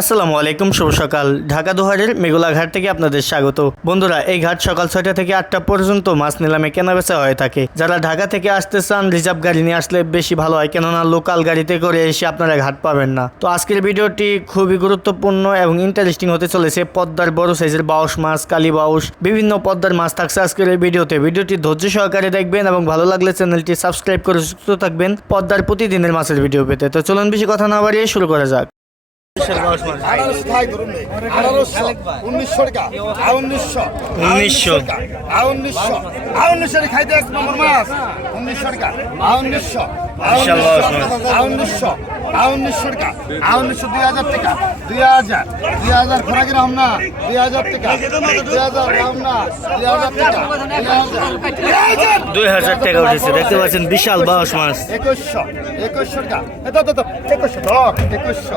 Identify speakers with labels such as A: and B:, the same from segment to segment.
A: আসসালামু আলাইকুম, শুভ সকাল। ঢাকা দুহারের মেঘলা ঘাট থেকে আপনাদের স্বাগত। বন্ধুরা, এই ঘাট সকাল ছয়টা থেকে আটটা পর্যন্ত মাছ নিলামে কেনাবেচা হয়ে থাকে। যারা ঢাকা থেকে আসতে চান, রিজার্ভ গাড়ি নিয়ে আসলে বেশি ভালো হয়, কেননা লোকাল গাড়িতে করে এসে আপনারা ঘাট পাবেন না। তো আজকের ভিডিওটি খুবই গুরুত্বপূর্ণ এবং ইন্টারেস্টিং হতে চলেছে পদ্মার বড় সাইজের বাউস মাছ, কালী বাউস বিভিন্ন পদ্মার মাছ থাকছে আজকের এই ভিডিওতে। ভিডিওটি ধৈর্য সহকারে দেখবেন এবং ভালো লাগলে চ্যানেলটি সাবস্ক্রাইব করে সুস্থ থাকবেন পদ্মার প্রতিদিনের মাছের ভিডিও পেতে। তো চলুন বেশি কথা না বাড়িয়ে শুরু করা যাক।
B: দুই হাজার টাকা।
A: উঠেছে। দেখতে পাচ্ছেন বিশাল বাউশ মাছ
B: একুশশো। একুশশো টাকা। এত একুশশো। একুশশো।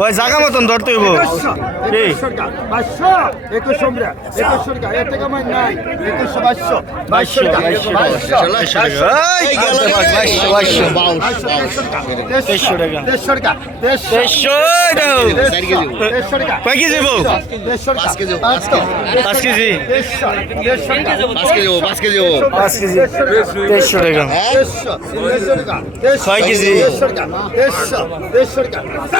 A: ওই জায়গা মতন ধরতে হইব ছয় কেজি
B: দেড়শো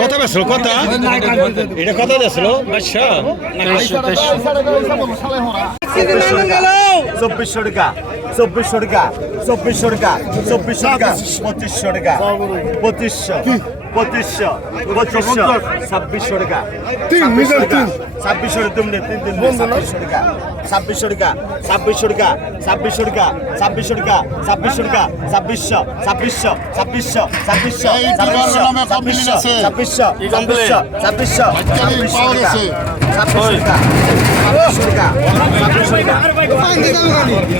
C: কত বেসল কত এটা কত বেসল চব্বিশশো টাকা চব্বিশশো টাকা চব্বিশশো টাকা চব্বিশশো টাকা পঁচিশশো টাকা পঁচিশশো। পঁচিশশো পঁচিশশো ছাব্বিশশো টাকা ছাব্বিশশো টাকা ছাব্বিশশো তুমি তিন তিন ছাব্বিশশো টাকা ছাব্বিশশো টাকা ছাব্বিশশো টাকা ছাব্বিশশো টাকা ছাব্বিশশো টাকা ছাব্বিশশো টাকা ছাব্বিশশো ছাব্বিশশো ছাব্বিশশো ছাব্বিশশো ছাব্বিশশো ছাব্বিশশো ছাব্বিশশো ছাব্বিশশো ছাব্বিশশো ছাব্বিশশো টাকা ছাব্বিশশো টাকা ছাব্বিশশো টাকা ছাব্বিশশো টাকা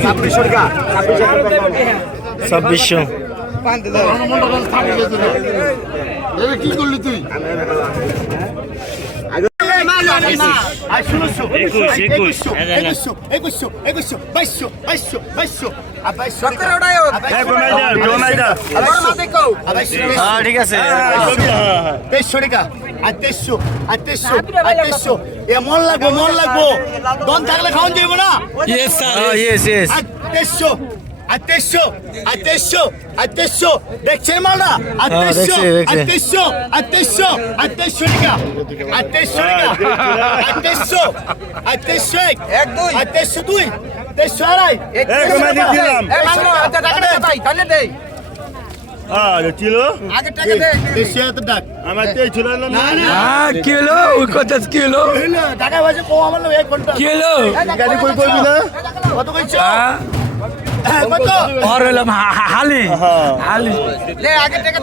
C: ছাব্বিশশো টাকা ছাব্বিশশো টাকা
A: ছাব্বিশশো
B: কি করলি তুই
A: হ্যাঁ ঠিক আছে
B: তেইশশো টাকা আর তেইশশো আর তেইশশো আর তেইশশো এ মন লাগবো মন লাগবো দন থাকলে খাওয়ান যাইব না তেইশশো আতেশো আতেশো আতেশো দেখছেন মালটা আতেশো আতেশো আতেশো আতেশো টাকা আতেশো টাকা আতেশো আতেশো এক
D: এক দুই।
B: আতেশো দুই আতেশো আড়াই
C: এক
D: কমে দিলাম এক
B: মাত্র আতে টাকা
C: দে ভাই তাহলে দে
E: কিলো কত কিলো কিলো
B: কত কইছো?
E: আর হলো হালি। হ্যাঁ। হালি।
D: লে আগে টাকা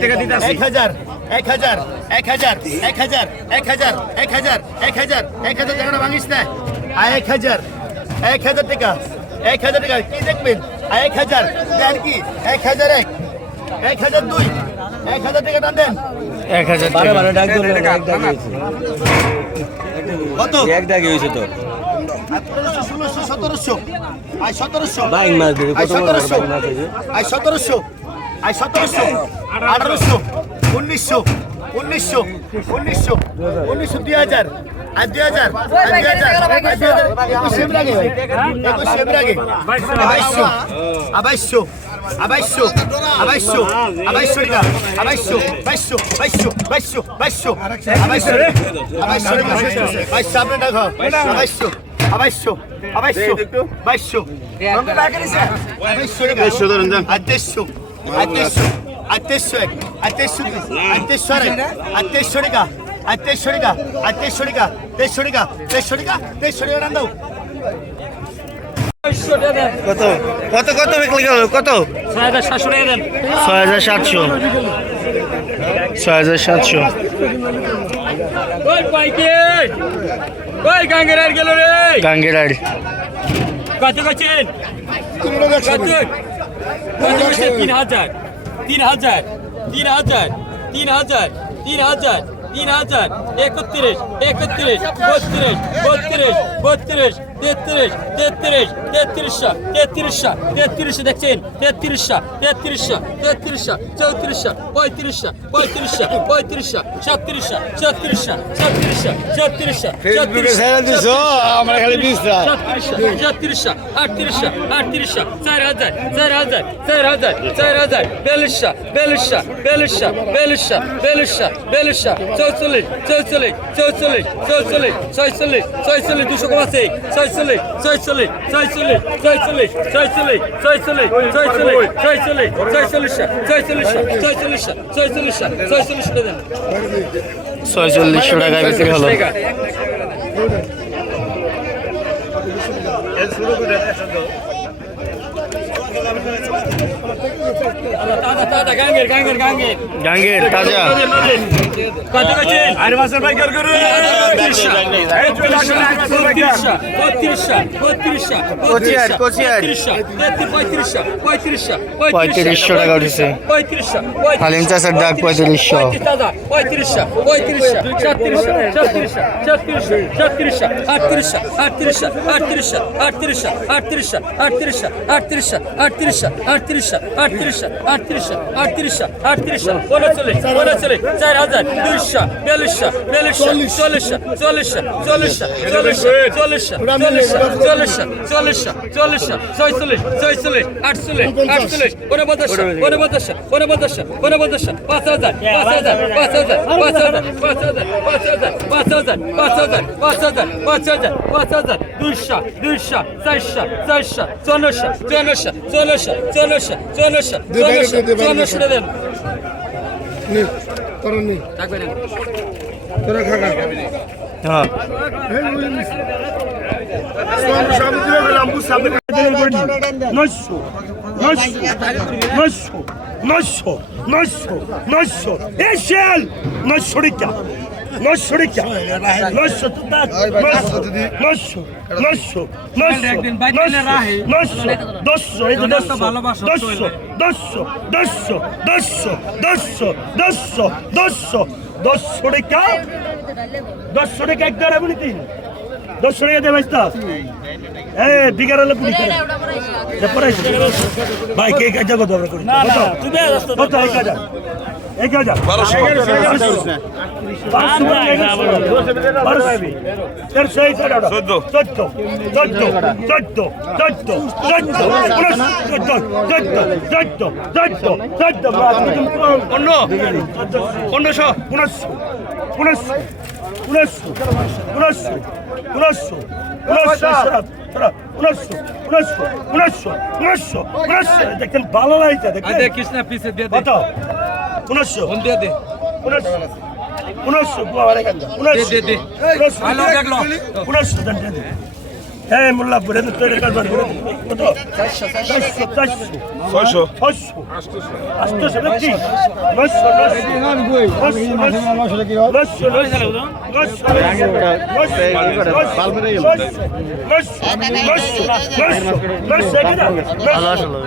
C: টাকা দিতে আসি।
B: 1000 এক হাজার। এক হাজার। এক হাজার। এক হাজার। এক হাজার। এক হাজার। এক হাজার টাকাটা ভাঙিস না। এক হাজার। এক হাজার টাকা। এক হাজার টাকা। কি দেখবেন? এক হাজার। কি? এক হাজার এক। এক হাজার দুই। এক হাজার টাকা টান দেন
A: এক হাজার টাকা
B: কত
E: এক দাগে হয়েছে তো
B: ষোলোশো সতেরোশো আই সতেরোশো আই সতেরোশো? আই সতেরোশো আই সতেরোশো আঠারোশো উনিশশো উনিশশো উনিশশো উনিশশো দুই হাজার আর দুই হাজার আর দুই হাজার আর দুই হাজার একুশে আগে একুশে আগে আবাইশো আবাইশো আবাইশো আবাইশো আবাইশো টাকা আবাইশো বাইশো বাইশো বাইশো বাইশো আবাইশো আবাইশো টাকা বাইশো আপনি দেখো আবাইশো আবাইশো আবাইশো বাইশো আবাইশো টাকা দেড়শো ধরুন আর দেড়শো আর দেড়শো আর দেড়শো এক আর দেড়শো দুই আর দেড়শো আড়াই আর দেড়শো টাকা আর দেড়শো
A: কত? কত কত বিক্রি গেল কত? ছয় হাজার সাতশো ছয় হাজার সাতশো।
E: কত করছেন? তিন হাজার। তিন হাজার। তিন হাজার। তিন হাজার। তিন হাজার। তিন হাজার। একত্রিশ। একত্রিশ। বত্রিশ। বত্রিশ। বত্রিশ। তেত্রিশ তেত্রিশ তেত্রিশশো তেত্রিশশো তেত্রিশশো দেখছেন? তেত্রিশশো তেত্রিশশো তেত্রিশশো চৌত্রিশশো পঁয়ত্রিশশো পঁয়ত্রিশশো পঁয়ত্রিশশো ছত্রিশশো ছত্রিশশো ছত্রিশশো ছত্রিশশো ছত্রিশশো ছত্রিশশো আটত্রিশশো আটত্রিশশো চার হাজার চার হাজার চার হাজার চার হাজার বিয়াল্লিশশো বিয়াল্লিশশো বিয়াল্লিশশো বিয়াল্লিশশো বিয়াল্লিশশো বিয়াল্লিশশো চৌচল্লিশ চৌচল্লিশ চৌচল্লিশ চৌচল্লিশ ছয়চল্লিশ ছয়চল্লিশ দুশো কমাছে ছয়চল্লিশ ছয়চল্লিশ ছয়চল্লিশ ছয়চল্লিশ ছয়চল্লিশ ছয়চল্লিশ ছয়চল্লিশ ছয়চল্লিশ ছয়চল্লিশ ছয়চল্লিশ ছয়চল্লিশ ছয়চল্লিশ ছয়চল্লিশ দেন
A: ছয়চল্লিশশো টাকায় বিক্রি হলো
E: তাজা তাজা গাঙ্গের
A: তাজা
E: কত কাছে
C: আরে মাসের ভাই কর করে
A: কোচিয়ার, কোচিয়ার। পঁয়ত্রিশশো টাকা উঠেছে। হালিম চাচার ডাক পঁয়ত্রিশশো।
E: পঁয়ত্রিশশো পঁয়ত্রিশশো ছত্রিশশো ছত্রিশশো ছত্রিশশো ছত্রিশশো আটত্রিশশো আটত্রিশশো আটত্রিশশো আটত্রিশশো আটত্রিশশো আটত্রিশশো আটত্রিশশো আটত্রিশশো আটত্রিশশো আটত্রিশশো আটত্রিশশো আটত্রিশশো আটত্রিশশো, উনচল্লিশ উনচল্লিশ, চার হাজার, দুইশো, বিয়াল্লিশশো বিয়াল্লিশশো, চল্লিশশো চল্লিশশো চল্লিশশো চল্লিশশো চল্লিশশো চল্লিশশো চল্লিশশো চল্লিশশো চল্লিশশো, ছয়চল্লিশ ছয়চল্লিশ, আটচল্লিশ আটচল্লিশ, উনপঞ্চাশশো উনপঞ্চাশশো উনপঞ্চাশশো উনপঞ্চাশশো, পাঁচ হাজার পাঁচ হাজার পাঁচ হাজার পাঁচ হাজার পাঁচ হাজার পাঁচ হাজার পাঁচ হাজার পাঁচ হাজার পাঁচ হাজার পাঁচ হাজার পাঁচ হাজার দুইশো দুইশো চারশো চারশো চল্লিশশো চল্লিশশো চল্লিশশো চল্লিশশো চল্লিশশো চল্লিশশো চল্লিশশো দেন। থাকবে না।
A: হ্যাঁ।
C: নশো নশো নশো নশো নশো নশো এশিয়াল নশো টাকা নশো টাকা নশো নশো নশো নশো দশশো এই যে দশশো দশশো দশশো দশশো দশশো দশশো দশশো দশশো দশশো টাকা দশশো টাকা এক দেড় আপনি তিন দশশো টাকা এ বিঘার হলে করে ভাই কে কাজ কত আমরা করি? কত? এক হাজার এক হাজার তেরোশো এক হাজার চোদ্দ। চোদ্দ চোদ্দ চোদ্দ চোদ্দ চোদ্দ চোদ্দ চোদ্দ চোদ্দ চোদ্দ অন্য পনেরোশো। উনিশশো উনিশশো উনিশশো উনিশশো সাত উনিশশো উনিশশো উনিশশো উনিশশো উনিশশো দেখেন ভালো লাগছে দেখেন
E: কৃষ্ণ পিসে দিয়ে
C: বাতাও উনিশশো
E: দিয়ে দে
C: উনিশশো উনিশশো উনিশশো উনিশশো
E: উনিশশো
C: উনিশশো দেন দেন হ্যাঁ মোল্লা বলে তো তৈরি কারবার করে কত চারশো চারশো ছয়শো ছয়শো আটশো নাকি নয়শো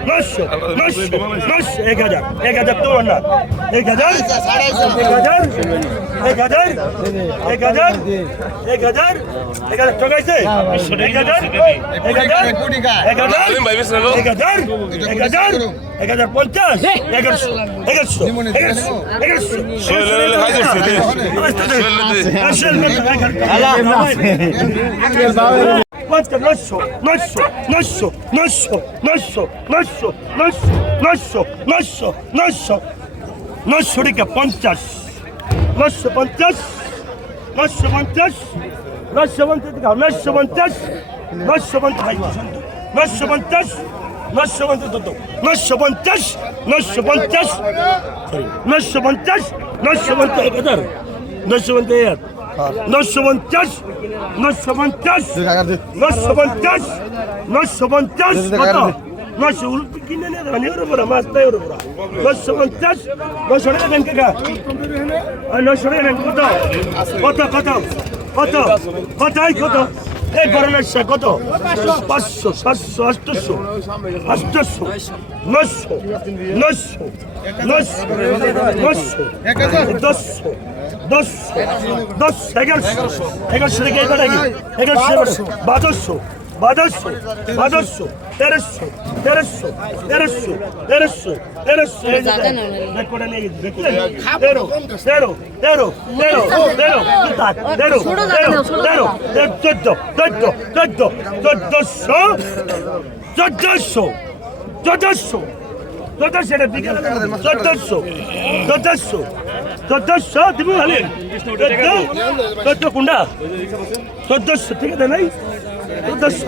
C: নয়শো নয়শো এক হাজার এক হাজার তো না এক হাজার এক হাজার এক হাজার এক হাজার এক হাজার এক হাজার ঠকাইছে এক হাজার এক হাজার এক হাজার এক হাজার এক হাজার এক হাজার পঞ্চাশ এগারোশো এগারোশো এগারোশো এগারোশো পাঁচটা নশো পঞ্চাশ নশো পঞ্চাশ নশো পঞ্চাশ নশো পঞ্চাশ نش بنت حيش انت نش بنتش نش بنت ضده نش بنتش نش بنتش نش بنتش نش بنت قدر نش بنت اياد نش بنتش نش بنتش نش بنتش نش بنتش نش ولكن أنا أنا يوربرا ما استا يوربرا نش بنتش نش أنا دنكا نش أنا دنكا قطع قطع قطع قطع قطع এই গরমের সে কত? পাঁচশো, সাতশো, আটশো আটশো নশো নশো নশো নশো দশশো দশ দশ এগারোশো এগারোশো থেকে এগারো এগারোশো এগারোশো বাদশো বাদশো বাদশো তেরোশো তেরোশো তেরোশো তেরোশো। তেরোশো রেকর্ডে নিয়ে গেছি তেরো তেরো তেরো তেরো তেরো তেরো তেরো তেরো চোদ্দ চোদ্দ চোদ্দ চোদ্দশো চোদ্দশো চোদ্দশো চোদ্দশো এটা বিকেলে চোদ্দশো চোদ্দশো চোদ্দশো তুমি ভালো চোদ্দ চোদ্দ কুন্ডা চোদ্দশো ঠিক আছে নাই? উদ্দেশ্য